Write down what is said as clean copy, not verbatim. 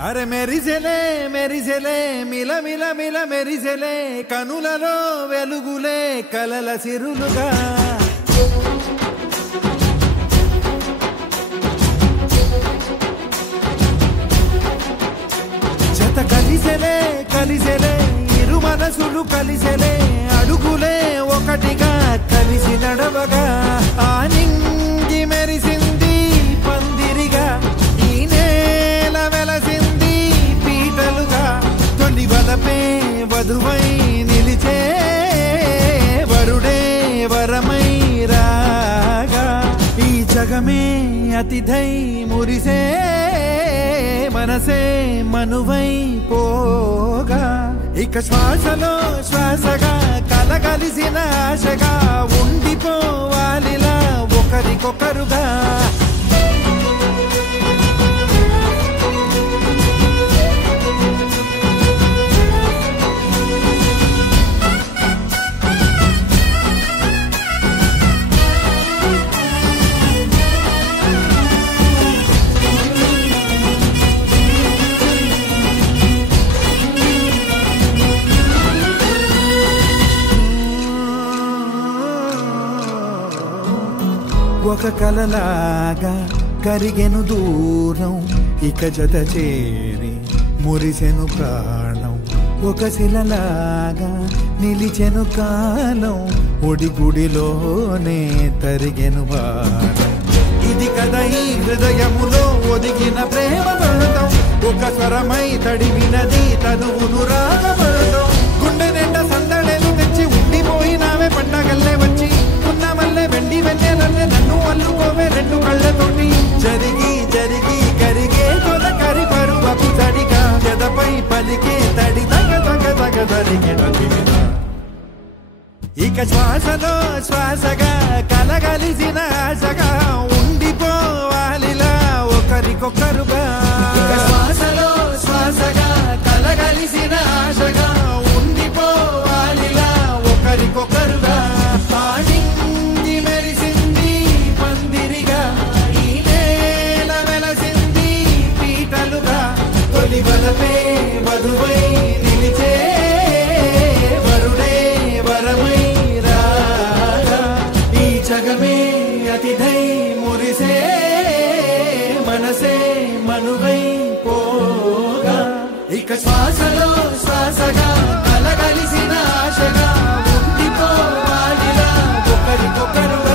అరే మెరిసెలే మెరిసెలే మిల మిల మిల మెరిసెలే కనులలో వెలుగులే కలల సిరులుగా జత కలిసెలే కలిసెలే ఇరు మనసులు కలిసెలే అడుగులే ఒకటిగా కలిసి నడవగా ఆ నింగి మెరిసింది పందిరిగా ఈ నేల వెలసింది పీటలుగా తొలి వలపే వధువై నిలిచే వరుడే వరమై రాగా ఈ జగమే అతిథై మురిసే మనసే మనువై పోగా ఇక శ్వాసలో శ్వాసగా కలగలిసిన ఆశగా ఉండిపోవాలిలా ఒకరికొకరుగా ఒక కలలాగా కరిగెను దూరం ఇక జత చేరి మురిసెను ప్రాణం ఒక శిలలాగా నిలిచెను కాలం ఒడిగుడిలోనే తరిగెను వారం ఇది కదా ఈ హృదయములో ఒదిగిన ప్రేమ పడతాం ఒక స్వరమై తడివినది తనువును రాగపడతాం గుండె నిండా సందడేలు తెచ్చి ఉండిపోయినావే పండగల్లే వచ్చి ఉన్న మల్లె వెండి వెన్నెలల్లే నన్ను అల్లుకోవే రెండు కళ్ళతోటి జరిగి జరిగి కరిగే కొల కరి పరువపు తడిగా ఎదపై పలికే తడి తగ తగ తగ తరిగిన ఇక శ్వాసలో శ్వాసగా కలగలిసిన ఆశగా ఉండిపోవాలిలా ఒకరికొకరుగా శ్వాసలో శ్వాసగా కలగలిసిన ఆశగా ఉండిపోవాలిలా ఒకరికొకరుగా పాడింది మెరిసింది పందిరిగా ఈ నేల వెలసింది పీటలుగా తొలి వలపే వధువై నిలిచే వరుడే వరమై రాగా ఈ జగమే అతిథై మురిసే మనసే మనువై పోగా ఇక శ్వాసలో శ్వాసగా కలగలిసిన ఆశగా ఉండిపోవాలిలా ఒకరికొకరుగా